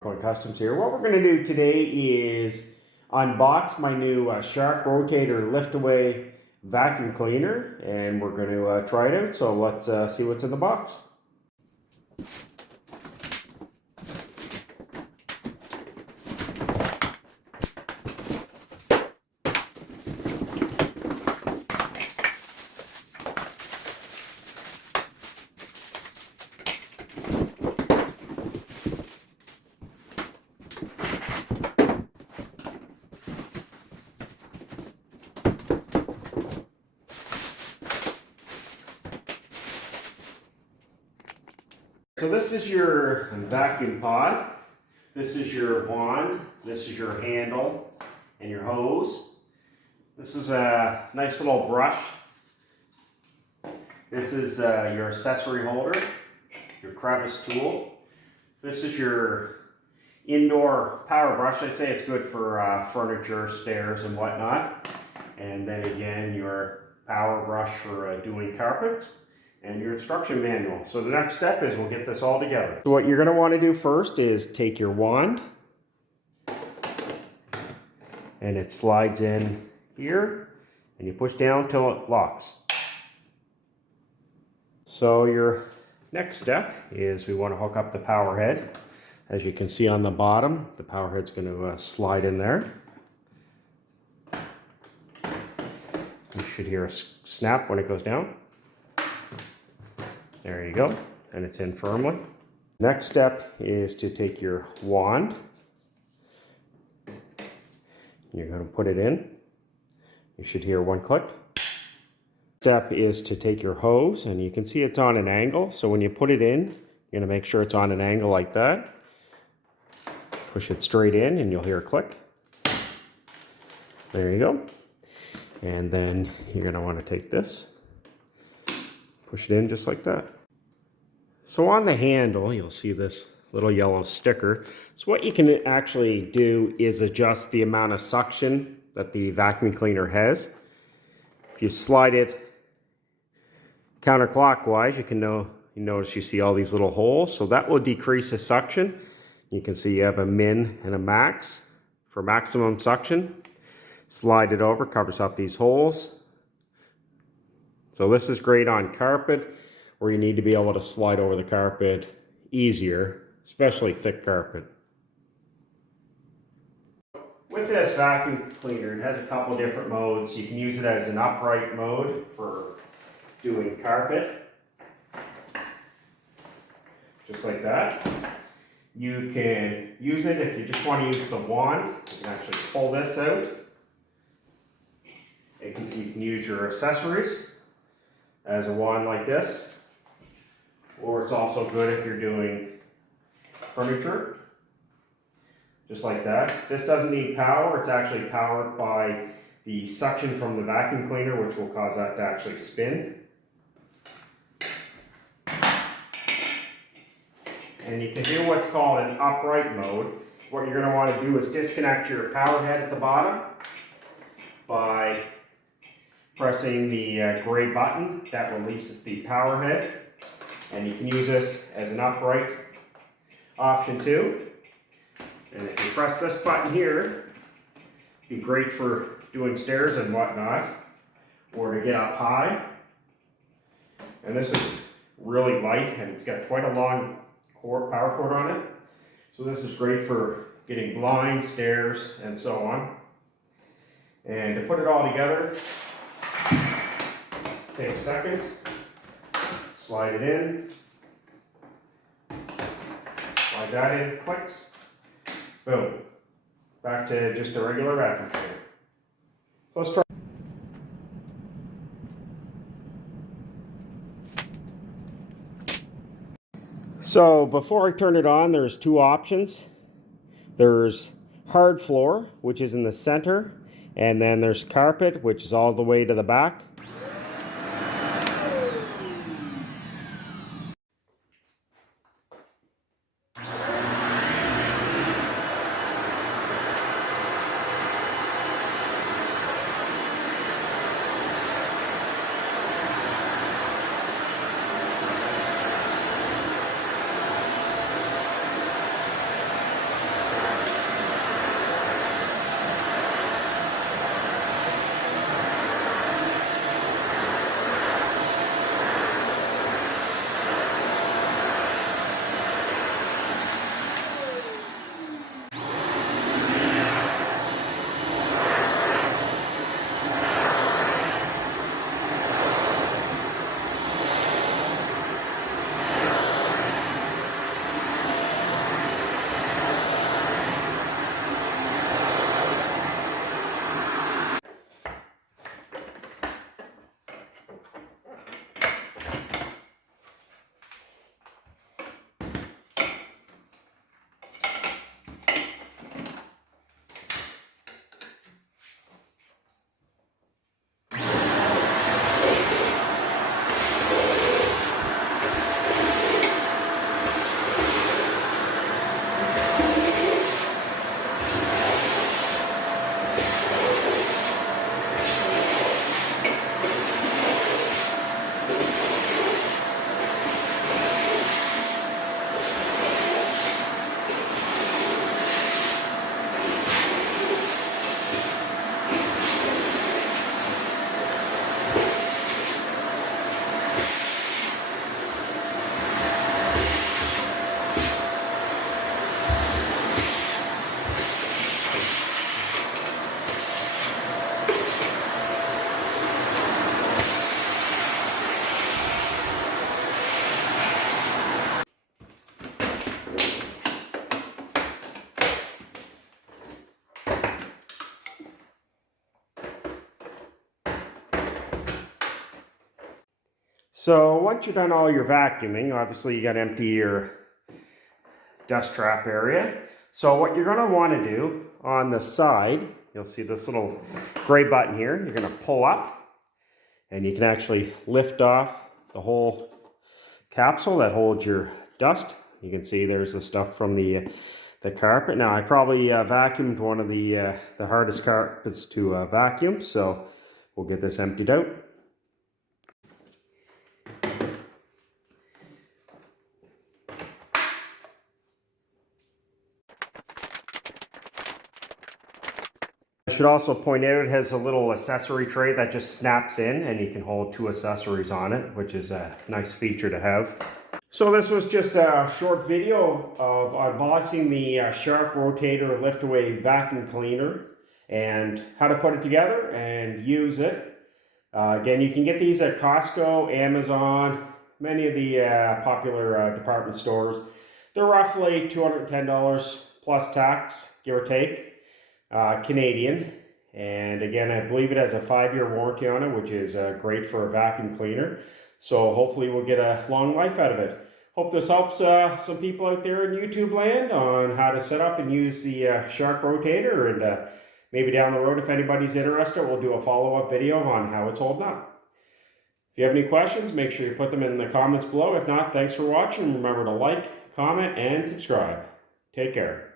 Customs here. What we're going to do today is unbox my new Shark Rotator lift away vacuum cleaner, and we're going to try it out. So let's see what's in the box. So this is your vacuum pod, this is your wand, this is your handle, and your hose. This is a nice little brush. This is your accessory holder, your crevice tool. This is your indoor power brush. I say it's good for furniture, stairs, and whatnot. And then again, your power brush for doing carpets. And your instruction manual. So the next step is we'll get this all together. So what you're going to want to do first is take your wand, and it slides in here, and you push down till it locks. So your next step is we want to hook up the power head. As you can see on the bottom, the power head's going to slide in there. You should hear a snap when it goes down. There you go, and it's in firmly. Next step is to take your wand. You're going to put it in. You should hear one click. Step is to take your hose, and you can see it's on an angle. So when you put it in, you're going to make sure it's on an angle like that. Push it straight in, and you'll hear a click. There you go. And then you're going to want to take this. Push it in just like that. So on the handle, you'll see this little yellow sticker. So what you can actually do is adjust the amount of suction that the vacuum cleaner has. If you slide it counterclockwise, you notice you see all these little holes. So that will decrease the suction. You can see you have a min and a max for maximum suction. Slide it over, covers up these holes. So this is great on carpet, where you need to be able to slide over the carpet easier, especially thick carpet. With this vacuum cleaner, it has a couple different modes. You can use it as an upright mode for doing carpet, just like that. You can use it if you just want to use the wand. You can actually pull this out. You can use your accessories as a wand like this, or it's also good if you're doing furniture, just like that. This doesn't need power. It's actually powered by the suction from the vacuum cleaner, which will cause that to actually spin. And you can do what's called an upright mode. What you're going to want to do is disconnect your power head at the bottom by pressing the gray button that releases the power head, and you can use this as an upright option too. And if you press this button here, it'd be great for doing stairs and whatnot, or to get up high. And this is really light, and it's got quite a long power cord on it. So this is great for getting blinds, stairs, and so on. And to put it all together, takes seconds. Slide it in. Slide that in, clicks. Boom. Back to just a regular vacuum cleaner. So let's try. So before I turn it on, there's two options. There's hard floor, which is in the center, and then there's carpet, which is all the way to the back. So once you're done all your vacuuming, obviously you got to empty your dust trap area. So what you're going to want to do on the side, you'll see this little gray button here. You're going to pull up and you can actually lift off the whole capsule that holds your dust. You can see there's the stuff from the carpet. Now I probably vacuumed one of the hardest carpets to vacuum, so we'll get this emptied out. I should also point out it has a little accessory tray that just snaps in and you can hold 2 accessories on it, which is a nice feature to have. So this was just a short video of unboxing the Shark Rotator lift-away vacuum cleaner and how to put it together and use it. Again, you can get these at Costco, Amazon, many of the popular department stores. They're roughly $210 plus tax, give or take, Canadian. And again, I believe it has a 5-year warranty on it, which is great for a vacuum cleaner. So hopefully we'll get a long life out of it. Hope this helps some people out there in YouTube land on how to set up and use the Shark Rotator. And maybe down the road, if anybody's interested, we'll do a follow-up video on how it's holding up. If you have any questions, make sure you put them in the comments below. If not, thanks for watching. Remember to like, comment, and subscribe. Take care.